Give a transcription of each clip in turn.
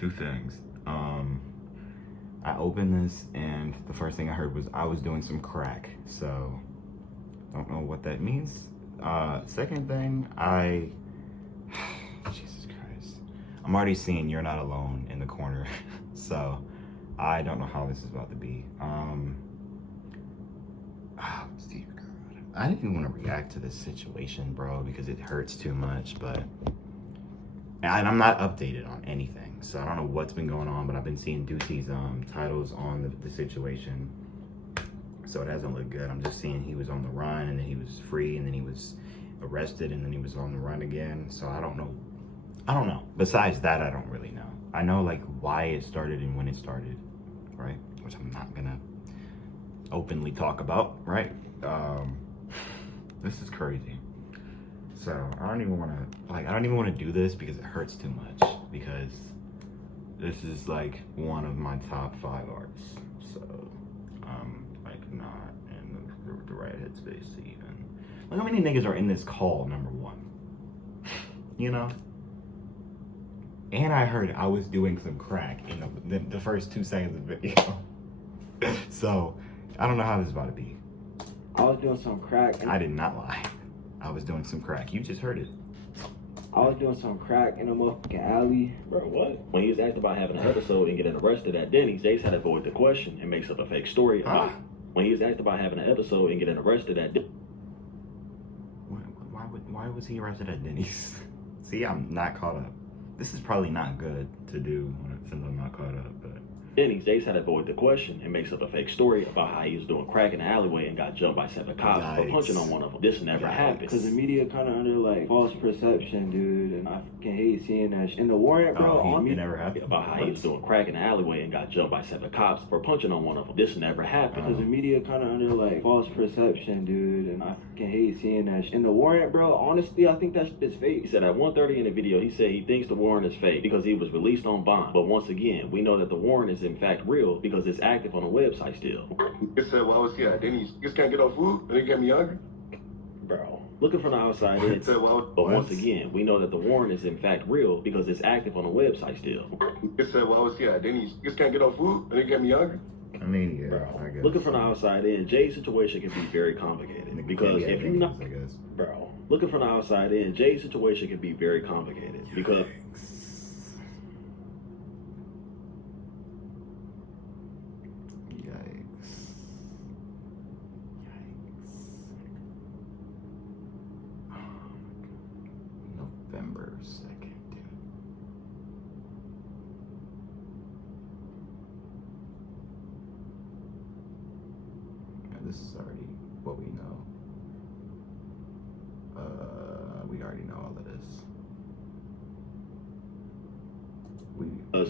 Two things. I opened this and the first thing I heard was I was doing some crack. So, don't know what that means. Second thing, Jesus Christ. I'm already seeing You're Not Alone in the corner. So, I don't know how this is about to be. Steve, God. I didn't even want to react to this situation, bro, because it hurts too much, but... And I'm not updated on anything, so I don't know what's been going on, but I've been seeing Ducey's titles on the situation, so it hasn't looked good. I'm just seeing he was on the run, and then he was free, and then he was arrested, and then he was on the run again, so I don't know. Besides that, I don't really know. I know, like, why it started and when it started, right? Which I'm not gonna openly talk about, right? This is crazy. So I don't even want to do this because it hurts too much, because this is like one of my top 5 artists. So I'm like not in the right headspace to even. Look how many niggas are in this call, number one. You know? And I heard I was doing some crack in the first 2 seconds of the video. So I don't know how this is about to be. I was doing some crack. I did not lie. I was doing some crack. You just heard it. I was doing some crack in a motherfucking alley. Bro, what? When he was asked about having an episode and getting arrested at Denny's, Jaydes had to avoid the question and makes up a fake story about when he was asked about having an episode and getting arrested at Denny's. Why was he arrested at Denny's? See, I'm not caught up. This is probably not good to do since I'm not caught up, but... Denny's, Jaydes had to avoid the question and makes up a fake story about how he was doing crack in the alleyway and got jumped by 7 cops for punching on one of them. This never happened. Because the media kind of under like false perception, dude, and I fucking hate seeing that shit. In the warrant, bro, on me. It never happened. About how he was doing crack in the alleyway and got jumped by 7 cops for punching on one of them. This never happened. Because the media kind of under like false perception, dude, and I fucking hate seeing that shit. In the warrant, bro, honestly, I think that shit is fake. He said at 1:30 in the video, he said he thinks the warrant is fake because he was released on bond. But once again, we know that the warrant is in fact real because it's active on the website still. It said, well, I was here at Denny's. You just can't get no food, and it got me hungry. Bro, looking from the outside in. But once again, we know that the warrant is in fact real because it's active on the website still. It said, well, I was here at Denny's. You just can't get no food, and it got me hungry. I mean, yeah, bro, I guess. looking from the outside in, Jay's situation can be very complicated because if you not, bro, looking from the outside in, Jay's situation can be very complicated because. November 2nd. Yeah, this is already what we know. We already know all of this.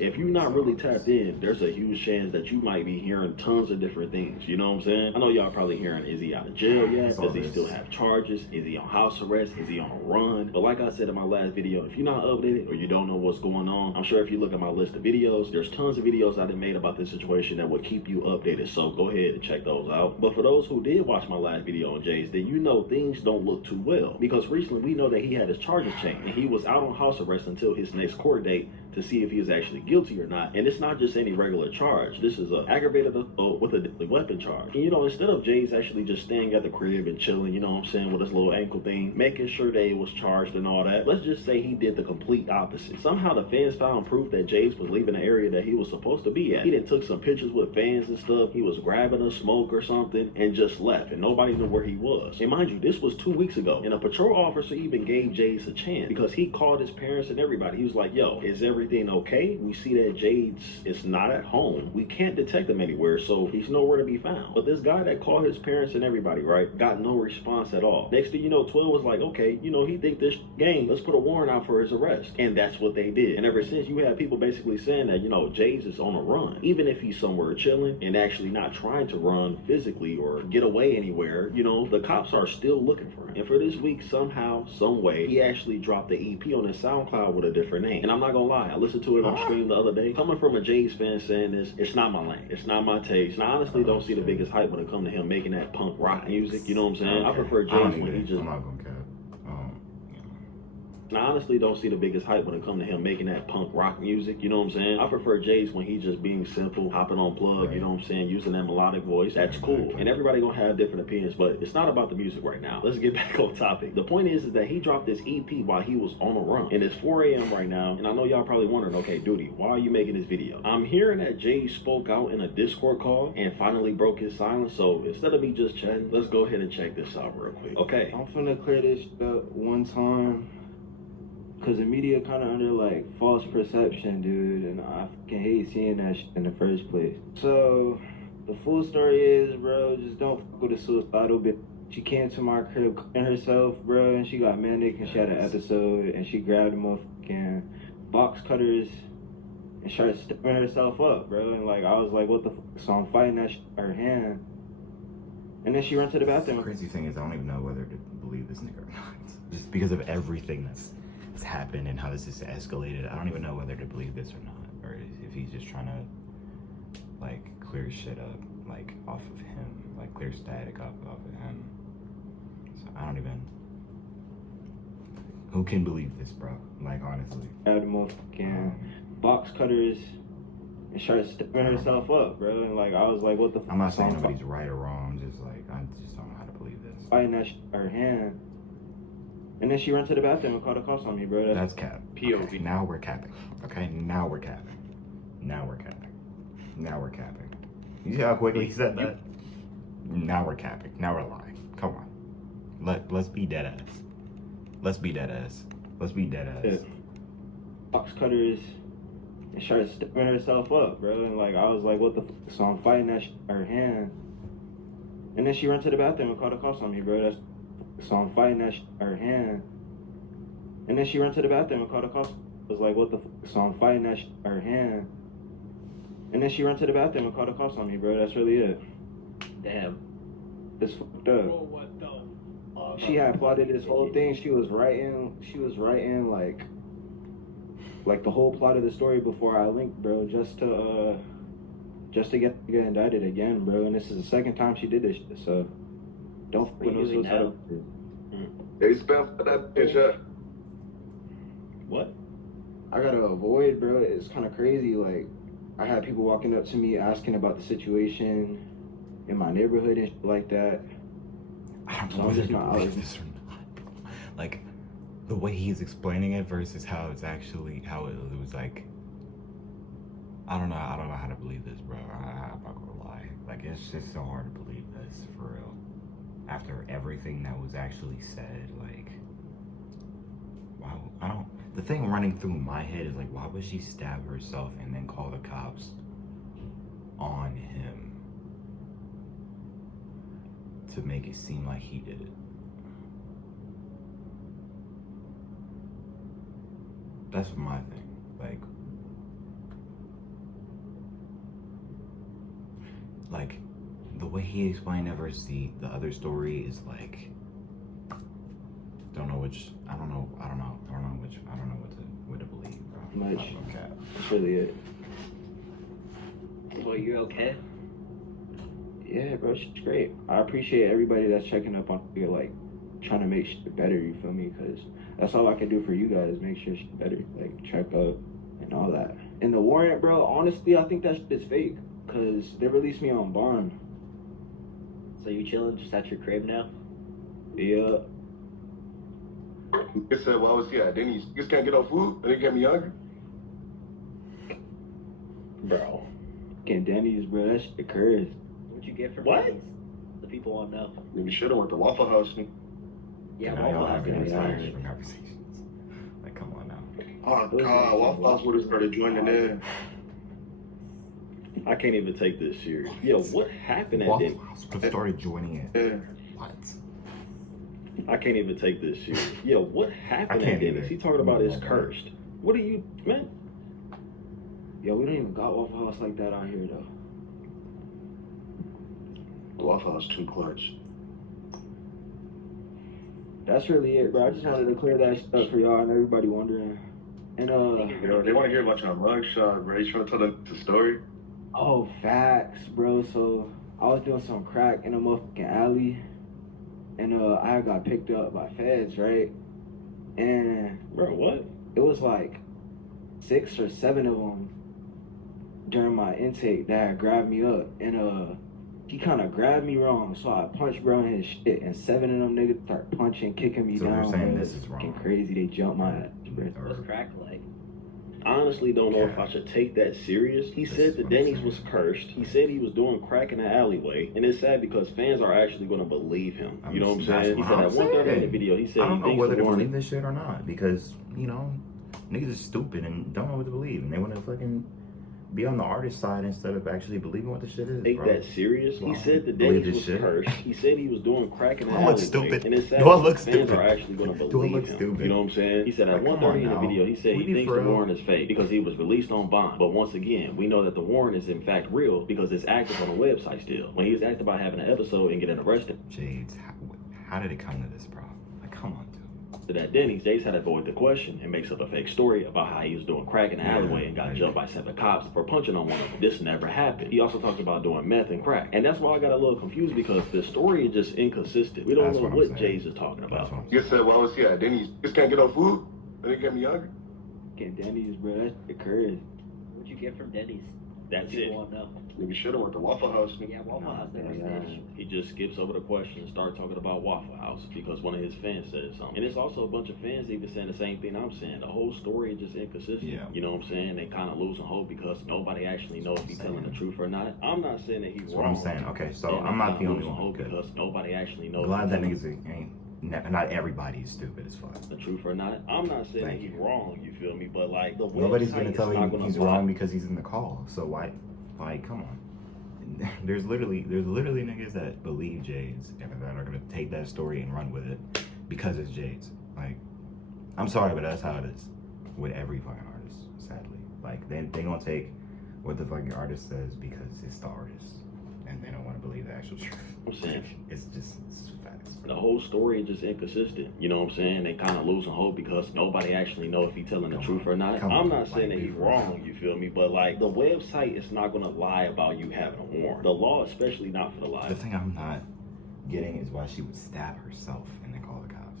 If you're not really tapped in, there's a huge chance that you might be hearing tons of different things. You know what I'm saying? I know y'all probably hearing, is he out of jail yet? Does he still have charges? Is he on house arrest? Is he on a run? But like I said in my last video, if you're not updated or you don't know what's going on, I'm sure if you look at my list of videos, there's tons of videos I done made about this situation that will keep you updated. So go ahead and check those out. But for those who did watch my last video on Jaydes, then you know things don't look too well. Because recently we know that he had his charges changed and he was out on house arrest until his next court date to see if he was actually guilty or not. And it's not just any regular charge. This is an aggravated with a deadly weapon charge. And you know, instead of Jaydes actually just staying at the crib and chilling, you know what I'm saying, with his little ankle thing, making sure that he was charged and all that, let's just say he did the complete opposite. Somehow the fans found proof that Jaydes was leaving the area that he was supposed to be at. He then took some pictures with fans and stuff. He was grabbing a smoke or something and just left, and nobody knew where he was. And mind you, this was 2 weeks ago, and a patrol officer even gave Jaydes a chance because he called his parents and everybody. He was like, yo, is everything okay? We see that Jaydes is not at home. We can't detect him anywhere, so he's nowhere to be found. But this guy that called his parents and everybody, right, got no response at all. Next thing you know, 12 was like, okay, you know, he think this game, let's put a warrant out for his arrest. And that's what they did. And ever since, you have people basically saying that, you know, Jaydes is on a run. Even if he's somewhere chilling and actually not trying to run physically or get away anywhere, you know, the cops are still looking for him. And for this week, somehow, some way, he actually dropped the EP on his SoundCloud with a different name. And I'm not gonna lie, I listened to it on stream the other day. Coming from a Jaydes fan saying this, it's not my lane. It's not my taste. And I honestly don't see the biggest hype when it comes to him making that punk rock music. You know what I'm saying? I prefer Jaydes when he just... I'm not gonna cap. And I honestly don't see the biggest hype when it comes to him making that punk rock music, you know what I'm saying? I prefer Jaydes when he's just being simple, hopping on plug, you know what I'm saying, using that melodic voice. That's cool. And everybody gonna have different opinions, but it's not about the music right now. Let's get back on topic. The point is that he dropped this EP while he was on a run. And it's 4 a.m. right now, and I know y'all probably wondering, okay, Duty, why are you making this video? I'm hearing that Jaydes spoke out in a Discord call and finally broke his silence, so instead of me just chatting, let's go ahead and check this out real quick. Okay. I'm finna clear this up one time. Cause the media kind of under like false perception, dude, and I fucking hate seeing that shit in the first place. So the full story is, bro, just don't fuck with a suicidal bitch. She came to my crib cleaning herself, bro, and she got manic and she had an episode and she grabbed motherfucking box cutters and started stepping herself up, bro. And like I was like, what the fuck? So I'm fighting that shit with her hand, and then she ran to the bathroom. The crazy thing is, I don't even know whether to believe this nigga or not, just because of everything that's happened and how this has escalated. I don't even know whether to believe this or not, or if he's just trying to like clear shit up, like off of him, like clear static off of him. So I don't even. Who can believe this, bro? Like honestly. Grabbed motherfucking box cutters and started stepping herself up, bro. And like I was like, what the fuck? I'm not saying nobody's right or wrong. Just like I just don't know how to believe this. Fighting that shit with her hand. And then she ran to the bathroom and called the cops on me, bro. That's cap. POV. Okay, now we're capping. Okay, now we're capping. Now we're capping. Now we're capping. You see how quickly he said that? Now we're capping. Now we're lying. Come on. Let's be dead ass. Let's be dead ass. Let's be dead ass. Yeah. Box cutters and started stepping herself up, bro. And like I was like, what the fuck? So I'm fighting that shit with her hand. And then she ran to the bathroom and called the cops on me, bro. So I'm fighting that shit with her hand. And then she ran to the bathroom and called the cops. I was like, what the fuck? So I'm fighting that shit with her hand. And then she ran to the bathroom and called the cops on me, bro. That's really it. Damn. It's fucked up. Oh, what the fuck? She had plotted this whole thing. She was writing like the whole plot of the story before I linked, bro, just to get indicted again, bro. And this is the second time she did this shit, so don't fuck with no suicidal. They spell for that bitch up. What? I gotta avoid, bro. It's kind of crazy. Like, I had people walking up to me asking about the situation in my neighborhood and shit like that. I don't So know I'm whether just to not believe out. this or not, bro. Like, the way he's explaining it versus how it's actually, how it was like, I don't know how to believe this, bro. I'm not gonna lie. Like, it's just so hard to believe this, for real. After everything that was actually said, like, wow, the thing running through my head is like, why would she stab herself and then call the cops on him to make it seem like he did it? That's my thing. Like the way he explained it versus the other story is like, I don't know what to believe, bro. Much. Okay. That's really it. Well, you okay? Yeah, bro, shit's great. I appreciate everybody that's checking up on you, like trying to make shit better. You feel me? Because that's all I can do for you guys. Make sure shit better, like check up and all that. And the warrant, bro. Honestly, I think that shit is fake. Cause they released me on bond. So you chilling just at your crib now? Yeah. It said, well, I was here. Then you just can't get no food, and they get me hungry. Bro. Fucking Denny's, bro. That shit occurs. What'd you get from What? Denny's? The people want to know. Maybe should have went to Waffle House. Yeah, Now y'all Waffle House having is entire nice. different conversations. Like, come on now. Oh God, Waffle House would have started joining in. I can't even take this serious. Yo, what happened at Waffle Denny's? House would have started joining in. Yeah. What? I can't even take this serious. Yo, what happened I at can't Denny's? either. He talking about it's cursed. What are you, man? Yo, we don't even got Waffle House like that out here, though. Waffle House too clutch. That's really it, bro. I just wanted to clear that shit up for y'all and everybody wondering. And, You know, they want to hear about your mug shot, bro. You trying to tell them the story? oh, facts, bro. So, I was doing some crack in a motherfucking alley. And, I got picked up by feds, right? And Bro, was like 6 or 7 of them during my intake that had grabbed me up, and he kind of grabbed me wrong, so I punched bro in his shit, and 7 of them niggas start punching, kicking me So down. they're saying bro. this is Fucking wrong. crazy. They jumped my ass, bro. What's crack like? I honestly don't know if I should take that serious. He said that Denny's was cursed. He said he was doing crack in the alleyway. And it's sad because fans are actually going to believe him. You know what I'm saying? He said at 1:30 in the video, he said I don't he know thinks whether the to warrant believe this shit or not, because, you know, niggas are stupid and don't know what to believe, and they want to fucking be on the artist side instead of actually believing what the shit is, take bro. that serious. Well, He said that believe Denny's this was shit. cursed. He said he was doing crack in the Do I look alleyway. stupid? And it's sad Do I because look fans stupid? are actually going to Do I believe look him. stupid? You know what I'm saying? He said at Like, come on 1:30 in the now. video, he said We he be thinks for the real. warrant is fake because he was released on bond. But once again, we know that the warrant is in fact real because it's active on the website still. When he was asked about having an episode and getting arrested Jaydes, how did it come to this, bro? Like, come on, dude. at Denny's, Jaydes had to avoid the question and makes up a fake story about how he was doing crack in the alleyway and got jumped by 7 cops for punching on one of them. This never happened. He also talks about doing meth and crack. And that's why I got a little confused because the story is just inconsistent. We don't That's know what I'm what saying. Jaydes is talking That's about. what I'm You said, well, I was here. Then he just can't get no food. And it kept me hungry. Getting Denny's, bro. That's the curse. What'd you get from Denny's? That's People it. want to know. Nigga should have went to Waffle House. Yeah, Waffle House. That was Yeah. the issue. He just skips over the question and starts talking about Waffle House because one of his fans said something. And it's also a bunch of fans even saying the same thing I'm saying. The whole story is just inconsistent. Yeah. You know what I'm saying? They kind of losing hope because nobody actually knows if he's telling the truth or not. I'm not saying that he's That's wrong. what I'm saying. Okay, so And I'm they not the kinda only losing one. hope Good. because nobody actually knows Glad if that he's niggas ain't. Not everybody's stupid as fuck. the truth or not. I'm not saying Thank that he's you. wrong, you feel me? But like the Nobody's website gonna is tell not you gonna he's block- wrong because he's in the call. So why? Like, come on. There's literally niggas that believe Jaydes and that are gonna take that story and run with it because it's Jaydes. Like, I'm sorry, but that's how it is with every fucking artist. Sadly, like they gonna take what the fucking artist says because it's the artist, and they don't want to believe the actual truth. I'm saying It's facts. the whole story is just inconsistent. You know what I'm saying? They kind of losing hope because nobody actually know if he's telling the Come truth on. or not. Come I'm on. not saying Like, that he's be for real. wrong, you feel me? But like the website is not gonna lie about you having a warrant. The law, especially not for the lie. The thing I'm not getting is why she would stab herself and then call the cops.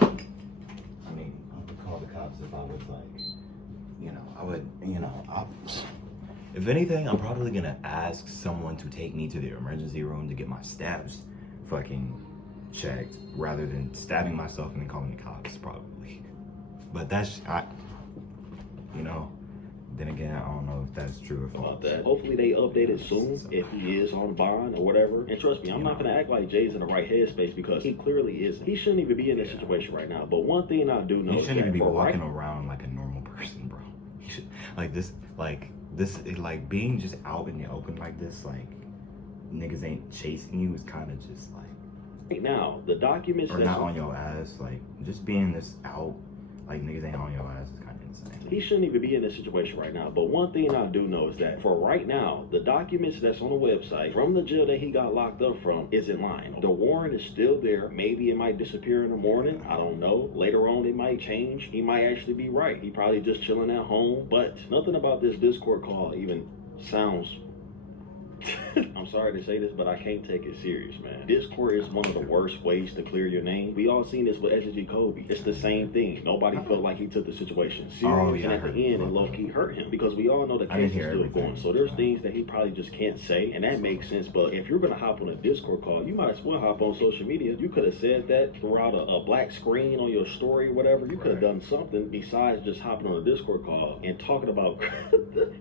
I mean, I would call the cops if I was like, if anything, I'm probably gonna ask someone to take me to the emergency room to get my stabs fucking checked rather than stabbing myself and then calling the cops, probably. But then again, I don't know if that's true or About false. that. Hopefully they update it soon if he is on bond or whatever. And trust me, I'm not gonna act like Jay's in the right headspace because he clearly isn't. He shouldn't even be in this situation right now. But one thing I do know You is shouldn't that even be for walking right, around like a normal person, bro. You should like being just out in the open like this, like niggas ain't chasing you is kind of just like, right now, the documents or that's not on your ass. Like just being this out, like niggas ain't on your ass is kind of insane. he shouldn't even be in this situation right now. But one thing I do know is that for right now, the documents that's on the website from the jail that he got locked up from isn't lying. The warrant is still there. Maybe it might disappear in the morning. I don't know. Later on, it might change. He might actually be right. He probably just chilling at home. But nothing about this Discord call even sounds... I'm sorry to say this, but I can't take it serious, man. Discord is one of the worst ways to clear your name. We all seen this with SG Kobe. It's the same thing. Nobody felt like he took the situation serious, Oh, yeah, and I at heard the end, it about low that. key hurt him because we all know the I didn't case is hear still everything. going. So there's things that he probably just can't say, and that makes sense. But if you're gonna hop on a Discord call, you might as well hop on social media. You could have said that throughout a black screen on your story, whatever. You could have done something besides just hopping on a Discord call and talking about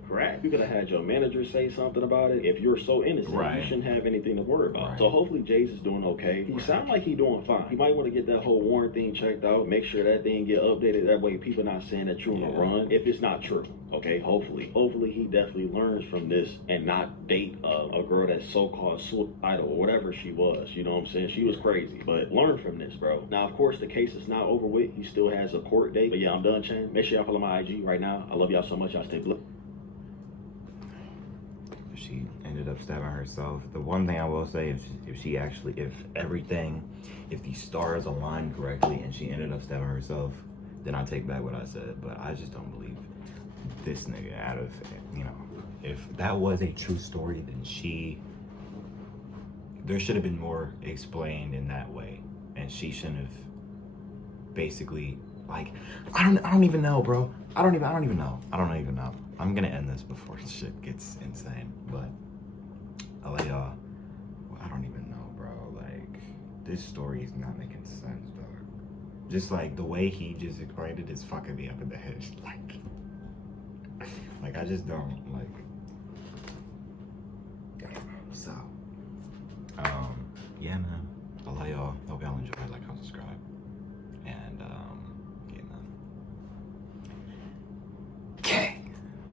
crack. You could have had your manager say something about it. If you're so innocent, Right. you shouldn't have anything to worry about. Right. So hopefully Jaydes is doing okay. He sounds like he's doing fine. He might want to get that whole warrant thing checked out, make sure that thing get updated. That way people not saying that you're on the run if it's not true. Okay, hopefully he definitely learns from this and not date a girl that's so-called suicidal or whatever she was. You know what I'm saying? She was crazy, but learn from this, bro. Now, of course, the case is not over with. He still has a court date. But yeah, I'm done, Chan. Make sure y'all follow my IG right now. I love y'all so much. Y'all stay blessed. She ended up stabbing herself. The one thing I will say, if the stars aligned correctly and she ended up stabbing herself, then I take back what I said. But I just don't believe this nigga out of, if that was a true story, then she there should have been more explained in that way, and she shouldn't have basically like I don't even know, bro. I don't even know. I'm gonna end this before shit gets insane, but I love y'all. I don't even know, bro. Like, this story is not making sense, dog. Just like the way he just explained it is fucking me up in the head. Like I just don't like. So, yeah, man. I love y'all. Hope y'all enjoy. Like, comment, subscribe.